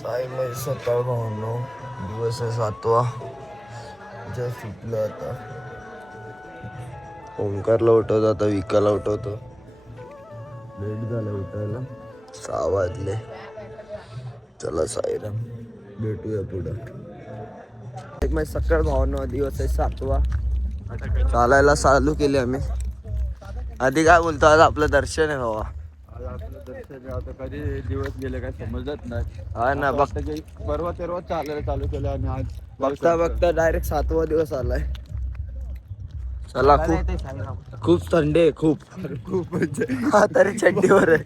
साई मध्ये सकाळ भावनो दिवस आहे 7वा. जस्ट उठलो आता. ओंकारला उठवतो, आता विकाला उठवतो. लेट झालं उठायला, 6 वाजले. चला साईराम, भेटूया पुढं. एक माझी सकाळ भावनो दिवस आहे 7वा. चालायला चालू केली आम्ही. आधी काय बोलतो, आज आपलं दर्शन आहे बाबा. आज आपलं दर्शन आता कधी दिवस गेले काय समजत नाही. हा ना, परवा तेरवा चालायला चालू केलं आणि आज बघता बघता डायरेक्ट 7वा दिवस आलाय. चला, खूप थंडी आहे, खूप म्हणजे हा तरी चड्डीवर आहे.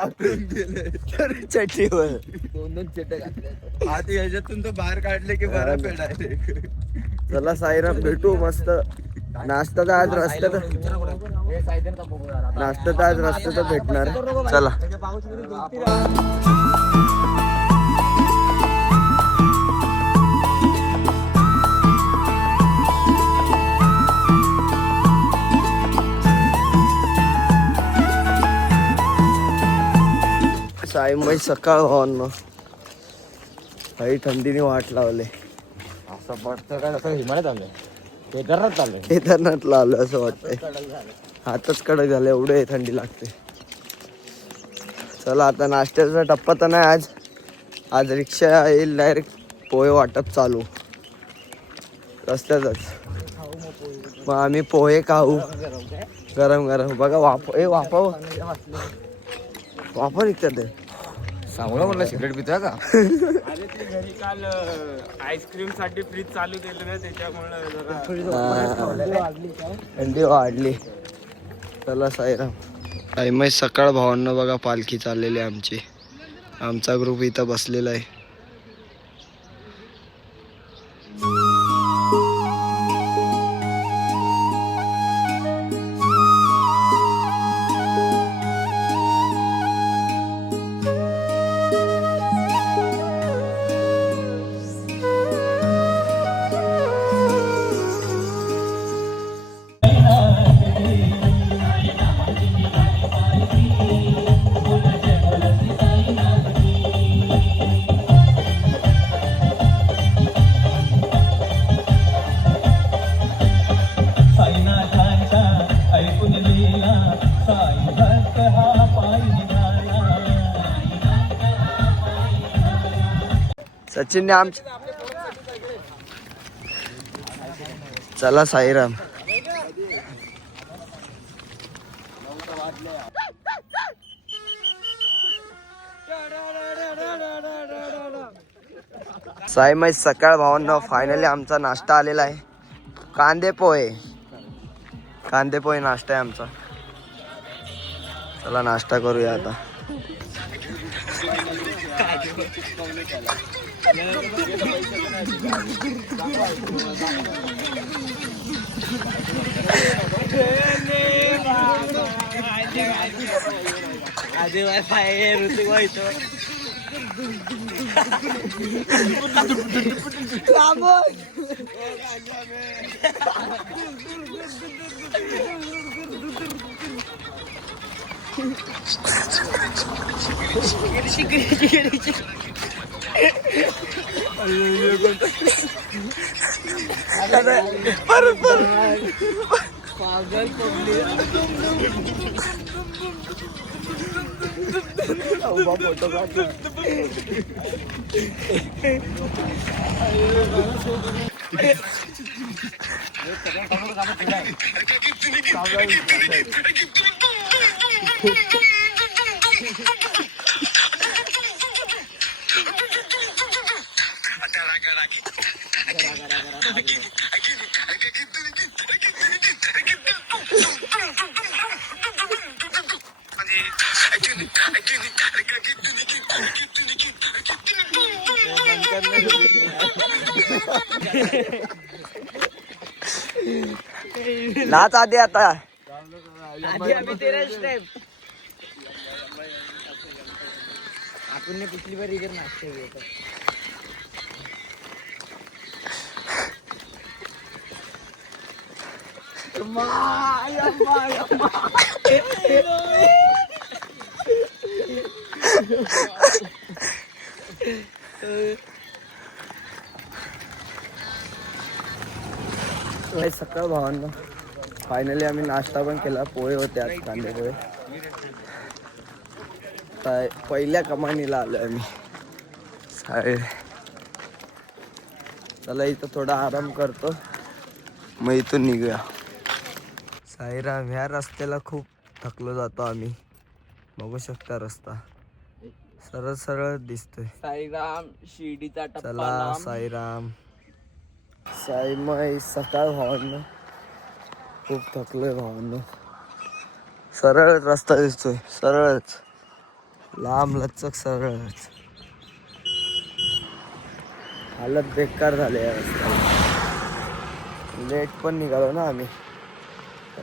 आपण गेले तरी चड्डीवर. 2 चटे घातले आत, याच्यातून तो बाहेर काढले की बरं पेड आहे. चला साईराम, भेटू मस्त. नाश्ता तर आज रस्त्यात भेटणार. चला. साई मै सकाळ भावांनो, काही थंडीने वाट लावले. असं वाटतं काय, असं हिमालयात आलंय, केदारनाथ आलंय. केदारनाथला आलं असं वाटतंय. हातच कडक झाले, एवढे थंडी लागते. चला आता नाश्त्याचा टप्पा तर नाही आज. आज रिक्षा येईल, डायरेक्ट पोहे वाटप चालू रस्त्यातच. मग आम्ही पोहे खाऊ गरम गरम. बघा वाफा निघतात ते. सांगू ना म्हणलं सिगरेट पितोय का? अरे ते घरी काल आईस्क्रीम साठी फ्रीज चालू केलं ना, त्याच्यामुळे थंडी वाढली. चला साईराम. आई सकाळ भावांना बघा, पालखी चाललेली आमची. आमचा ग्रुप इथं बसलेला आहे. सचिनने चला साईराम. साई मै सकाळ भावांना फायनली आमचा नाश्ता आलेला आहे. कांदे पोहे नाश्ता आहे आमचा. चला नाश्ता करूया आता. पागल नाच आधी आता. आपण पिछली बार इधर नाचते हुए थे. सकाळ भावांना फायनली आम्ही नाश्ता पण केला. पोहे होते आज, कांदे पोहे. पहिल्या कमानीला आलो आम्ही. चला इथं थोडा आराम करतो, मग इथून निघूया. साईराम, ह्या रस्त्याला खूप थकलो जातो आम्ही. बघू शकता रस्ता सरळ सरळ दिसतोय. साईराम शिर्डीचा टप्पा चला लांब. साईराम. साईमय सकाळ भावांनो, खूप थकलोय भावांनो. सरळ रस्ता दिसतोय, सरळच लांब लचक सरळच. हालत बेकार झाले या रस्त्याला. लेट पण निघालो ना आम्ही,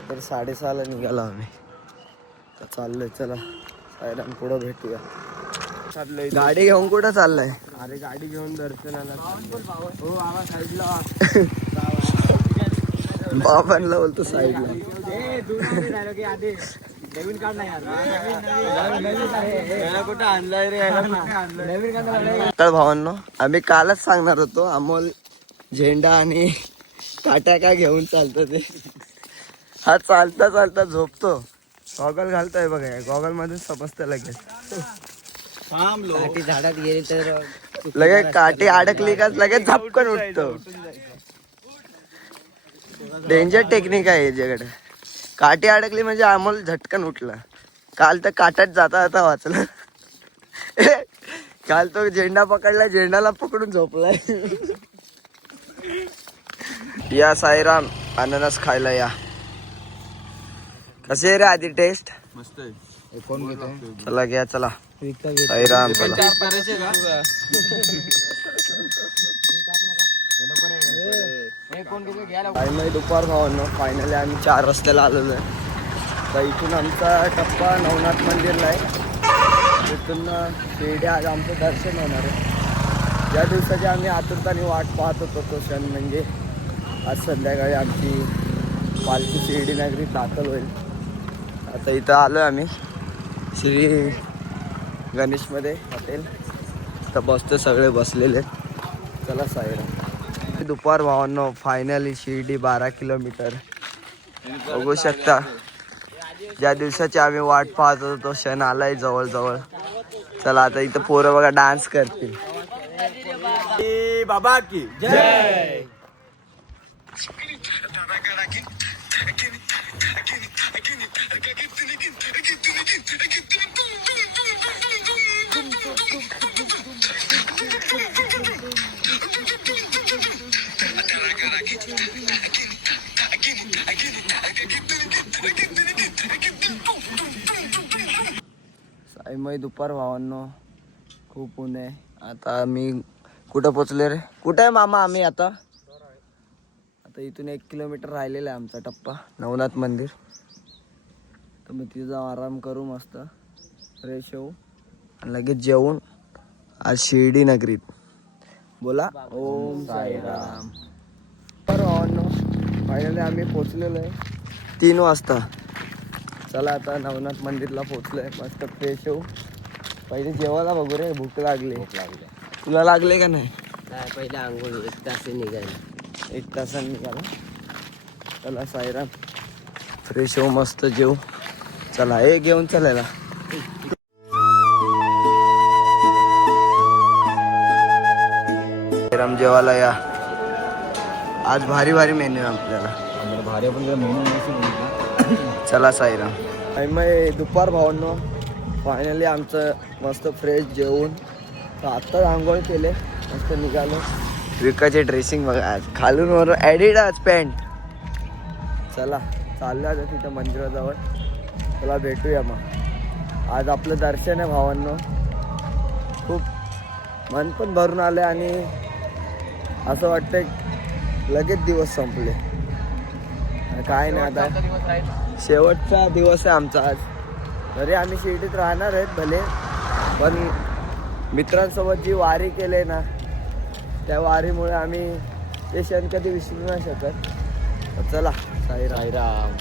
तर 6:30ला निघालो आम्ही. तर चाललोय, चला साईराम पुढं भेटूया. गाडी घेऊन कुठं चाललंय? अरे गाडी घेऊन दर्शनाला. हो बाबा साईडला. बाबांना बोलतो साईडला. नवीन काढ नाही कुठं आणलाय रे? सकाळ भावांनो, आम्ही कालच सांगणार होतो अमोल झेंडा आणि काट्या का घेऊन चालतो ते. हा चालता चालता झोपतो. गॉगल घालतोय बघा, गॉगल मध्ये समजतं लगेच. झाडात गेली तर लगेच काठी अडकली का लगेच झपकन उठतो. डेंजर टेक्निक आहे याच्याकडे. काठी अडकली म्हणजे अमोल झटकन उठला. काल तर काट्यात जाता जाता वाचलं. काल तो झेंडा पकडला, झेंडाला पकडून झोपलाय. या साईराम, अननस खायला या. कसे आहे रे आधी टेस्ट? मस्त आहे. कोण घेतो? चला घ्या, चला साईराम. चला दुपार भावांनो, फायनली आम्ही 4 रस्त्याला आलेलो आहे. तर इथून आमचा टप्पा नवनाथ मंदिरला आहे. तिथून शिर्डी आज आमचं दर्शन होणार आहे. ज्या दिवसाची आम्ही आतुरताने वाट पाहत होतो तो क्षण म्हणजे आज संध्याकाळी आमची पालखी शिर्डी नगरीत दाखल होईल. आता इथं आलो आम्ही श्री गणेशमध्ये हॉटेल. तर बसतो, सगळे बसलेले. चला साईराम. दुपार भावांनो, फायनली शिर्डी 12 किलोमीटर. बघू शकता, ज्या दिवसाची आम्ही वाट पाहत होतो तो क्षण आलाय जवळ जवळ. चला आता इथं पोरं बघा डान्स करतील. बाबा की जय. साईमय दुपार भावांनो, खूप ऊन आहे. आता मी कुठं पोचले रे? कुठं आहे मामा आम्ही आता? इथून 1 किलोमीटर राहिलेला आहे आमचा टप्पा नवनाथ मंदिर. तर मग तिथं जाऊन आराम करू, मस्त फ्रेश होऊ आणि लगेच जेवून आज शिर्डी नगरीत. बोला ओम साईराम. भावांनो, फायनली आम्ही पोचलेलो आहे 3 वाजता. चला आता नवनाथ मंदिरला पोचलोय, मस्त फ्रेश होऊ. पहिले जेवायला बघू रे, भूक लागली. तुला लागले का नाही? पहिले आंघोळ 1 तास निघायला. 1 तासाने निघाला. चला साईराम, फ्रेश होऊ, मस्त जेऊ. चला हे घेऊन चालायला. साईराम जेवायला या. आज भारी भारी मेन्यू आहे आपल्याला. भारी पण मेनू. चला साईराम. मग दुपार भावांनो, फायनली आमचं मस्त फ्रेश जेवून आत्ताच आंघोळ केले, मस्त निघालो. विकाचे ड्रेसिंग बघा, आज खालून वर ॲडिडास पॅन्ट. चला चाललं आता तिथं मंदिराजवळ. चला भेटूया मग. आज आपलं दर्शन आहे भावांनो. खूप मन पण भरून आलं आणि असं वाटतंय लगेच दिवस संपले. काय नाही, आता शेवटचा दिवस आहे आमचा आज. तरी आम्ही शिर्डीत राहणार आहेत भले, पण मित्रांसोबत जी वारी केली ना, त्या वारीमुळे आम्ही ते क्षण कधी विसरू नाही शकत. चला साईराम.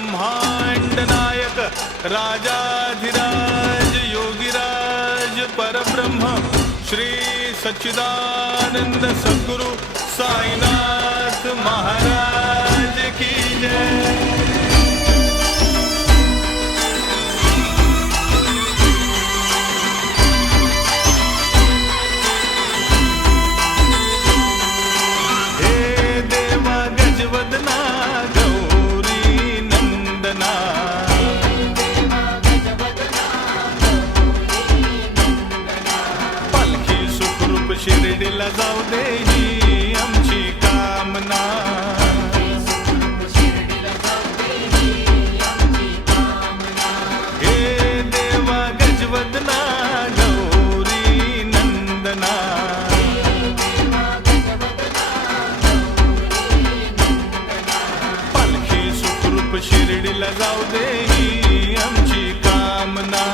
ब्रह्मांड नायक राजाधिराज योगीराज परब्रह्म श्री सच्चिदानंद सद्गुरु साईनाथ महाराज की जय। शिर्डीला जाऊ दे ही आमची कामना। हे देवा गजवदना गौरी नंदना। पालखी सुखरूप शिर्डीला जाऊ दे ही आमची कामना।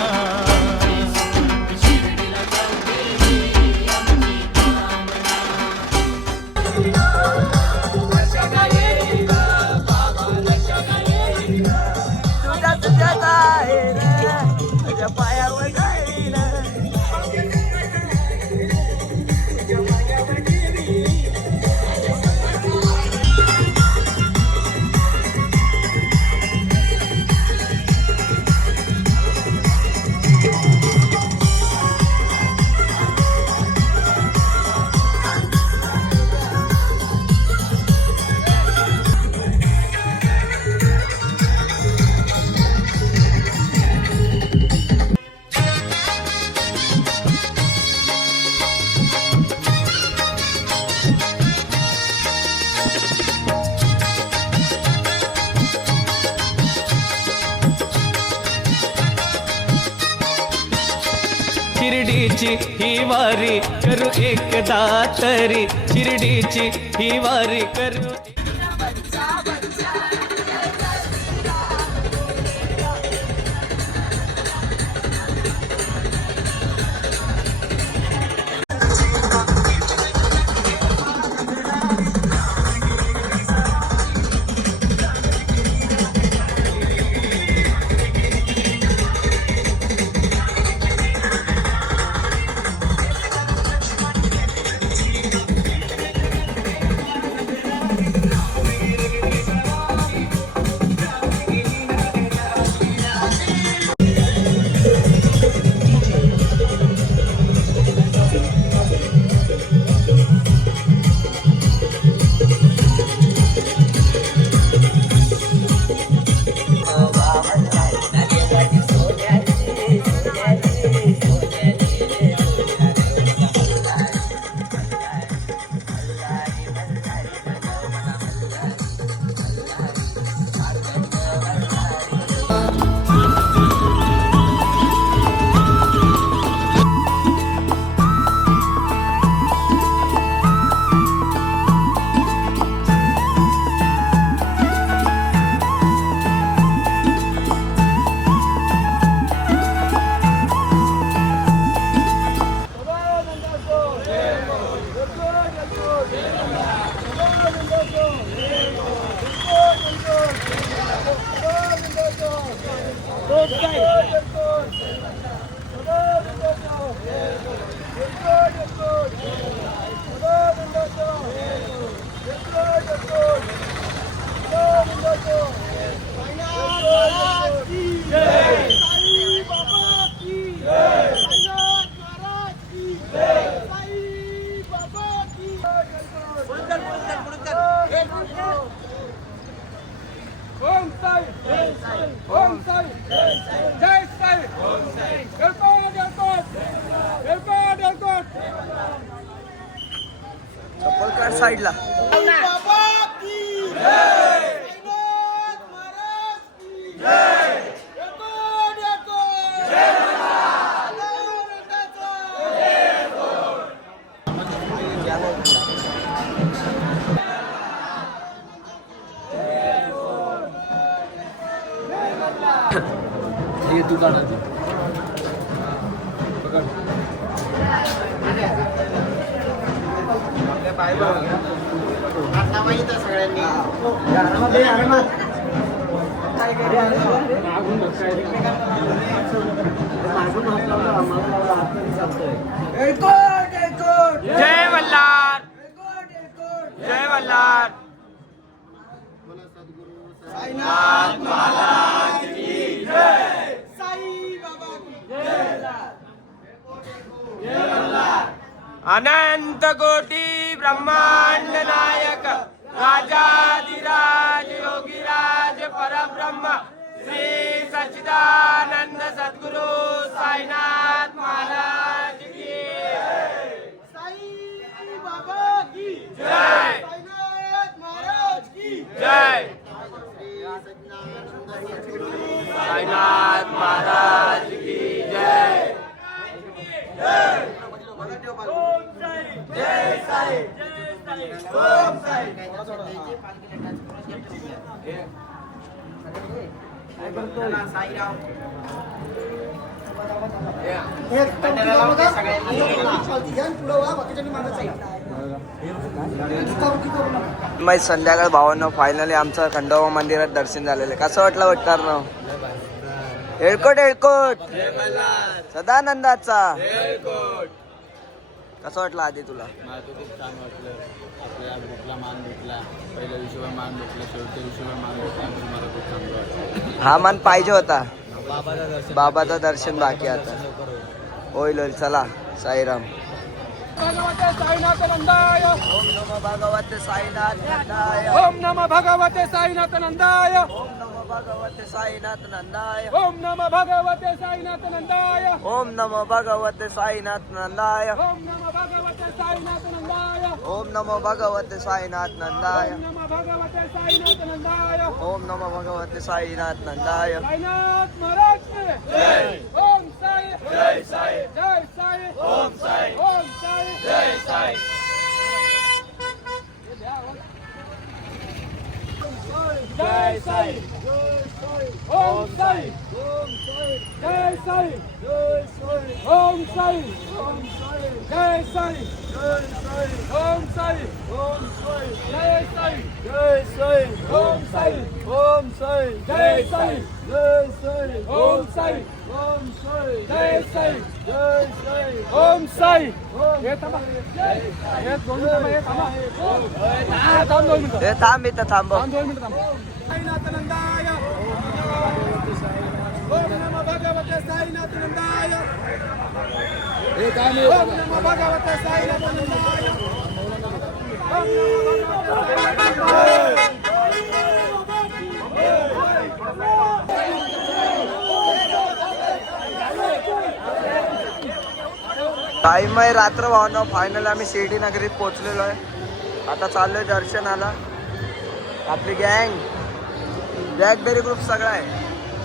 शिर्डीची ही वारी करू एकदा तरी, शिर्डीची ही वारी करू। साईडला हे तू काढा ते. सगळ्यांनी जय मल्हार जय मल्हार. अनंत कोटी ब्रह्मांड नायक राजाधिराज योगीराज परब्रह्म श्री सच्चिदानंद सद्गुरु साईनाथ महाराज की साई बाबा की जय. साईनाथ महाराज की जय. साईनाथ महाराज की जय. जय साई. ओम साई. मग संध्याकाळ भावांनो फायनली आमचं खंडोबा मंदिरात दर्शन झालेलं आहे. कसं वाटलं वाटणार ना एळकोट एळकोट सदानंदाचा. कसं वाटलं आधी तुला? मला तो खूप छान वाटलं. आपल्या ग्रुपला मान भेटला, पहिल्या दिवशीवर मान भेटला, शेवटच्या दिवशीवर मान भेटला. मला खूप चांगलं वाटलं. हा मान पाहिजे होता. बाबाचं दर्शन बाकी आता होईल होईल. चला साईराम. भगवते साईनाथ नंदाय. ओम नमो भगवते साईनाथ नंदाय. ओम नमः भगवते साईनाथ नंदाय. ओम नमो भगवते साईनाथ नंदाय. ओम नमः भगवते साईनाथ नंदाय. ओम नमो भगवते साईनाथ नंदाय. ओम नमः भगवते साईनाथ नंदाय. ओम नमो भगवते साईनाथ नंदाय. ओम नमः भगवते साईनाथ नंदाय. ओम नमो भगवते साईनाथ नंदाय. साईनाथ महाराज की जय. ओम साई जय साई. जय साई. ओम साई. ओम साई जय साई. जय साई. ओम साई. जय साई. ओम साई. जय साई. ओम साई. जय साई. ओम साई. ओम साई. जय साई. ओम साई. जय साई. ओम साई. हे थांबा. हे 2 मिनिटं हे थांबा. थांब 2 मिनिटं. हे थांब इथं थांब. 2 मिनिटं थांब. साईनाथ नंदाय. ओम नमः भगवते साईनाथ नंदाय. ओम नमः भगवते साईनाथ नंदाय. ओम नमः भगवते साईनाथ टाइम आहे रात्र भावना. फायनल आम्ही शिर्डी नगरीत पोहोचलेलो आहे. आता चाललोय दर्शनाला. आपली गँग ब्लॅकबेरी ग्रुप सगळा आहे.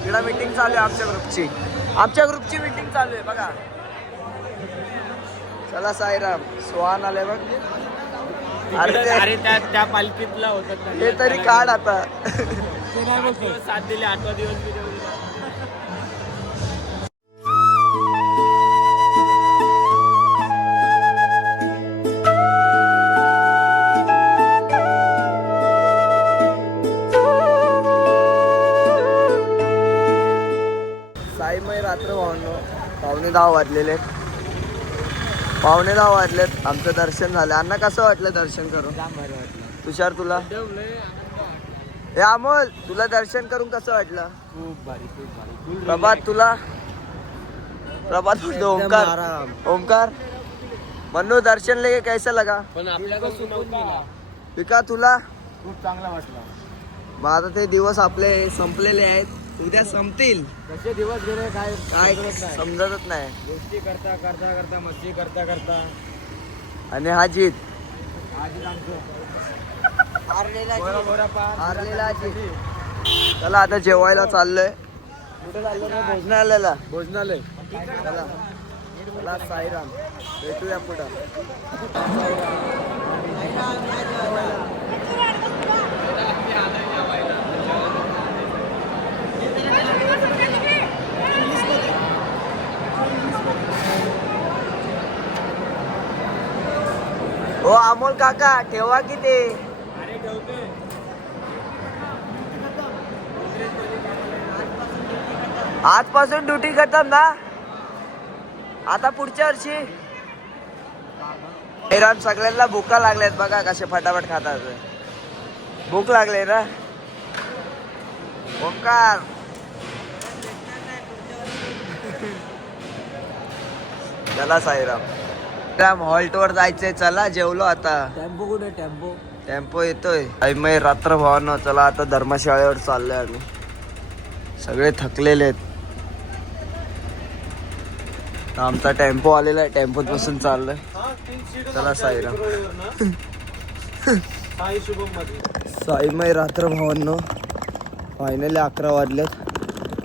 तिला मीटिंग चालू आहे आमच्या ग्रुपची मीटिंग चालू आहे बघा. चला साईराम. सोहान आले बघ. अरे त्या पालखीतला होता. हे तरी काढ आता. 7 दिले 8 दिवस. साईमय रात्र भावनो. 9:15 वाजलेले. 9:15 वाजलेत. आमचं दर्शन झालं. अण्णा कसं वाटलं दर्शन करून? तुषार तुला? हे अमोल तुला दर्शन करून कसं वाटलं? खूप भारी. प्रभात तुला? प्रभात ओमकार. ओमकार मन्नू दर्शन लेके कैसा लगा? पण आपल्याला विका तुला? खूप चांगला वाटला. मग आता ते दिवस आपले संपलेले आहेत. उद्या संपतील. कसे दिवस गेले काय काय समजतच नाही. गोष्टी करता करता करता मस्ती करता करता आणि हा जीत हारलेला जीत. चला आता जेवायला चाललोय. कुठे चाललोय? भोजनालयाला. भोजनालय. चला चला साईराम. भेटूया पुढं. हो अमोल काका ठेवा की ते. अरे ठेवते. आजपासून ड्युटी करतात ना आता पुढच्या वर्षी. हैराण सगळ्यांना भूका लागल्यात बघा कसे फटाफट खातात. भूक लागले ना ओंकार. चला साईराम हॉल्ट वर जायचंय. चला जेवलो आता. टेम्पो कुठे टेम्पो? टेम्पो येतोय. आम्ही रात्र भावानं चला आता धर्मशाळेवर चाललोय आम्ही. सगळे थकलेले आहेत. आमचा टेम्पो आलेला आहे. टेम्पोत बसून चाललोय. चला साईराम. साईमय रात्र भावांनो फायनली 11 वाजलेत.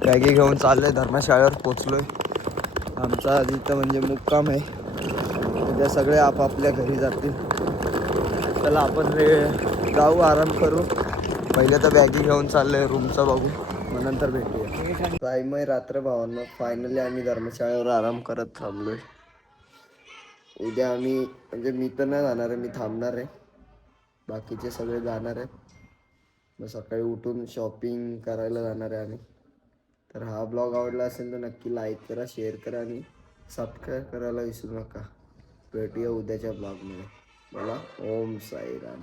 बॅगी घेऊन चाललोय धर्मशाळेवर पोचलोय. आमचा तिथं म्हणजे मुक्काम आहे. उद्या सगळे आपापल्या घरी जातील. चला आपण जाऊ आराम करू. पहिले तर बॅगी घेऊन चाललोय रूमचं बघू मग नंतर भेटूया. साईमय रात्र भावांनो फायनली आम्ही धर्मशाळेवर आराम करत थांबलोय. उद्या आम्ही म्हणजे मी तर नाही जाणार आहे. मी थांबणार आहे. बाकीचे सगळे जाणार आहेत. मग सकाळी उठून शॉपिंग करायला जाणार आहे आम्ही. तर हा ब्लॉग आवडला असेल तर नक्की लाईक करा, शेअर करा आणि सबस्क्राईब करायला विसरू नका. भेटूया उद्याच्या ब्लॉगमध्ये. बोला ओम साईराम.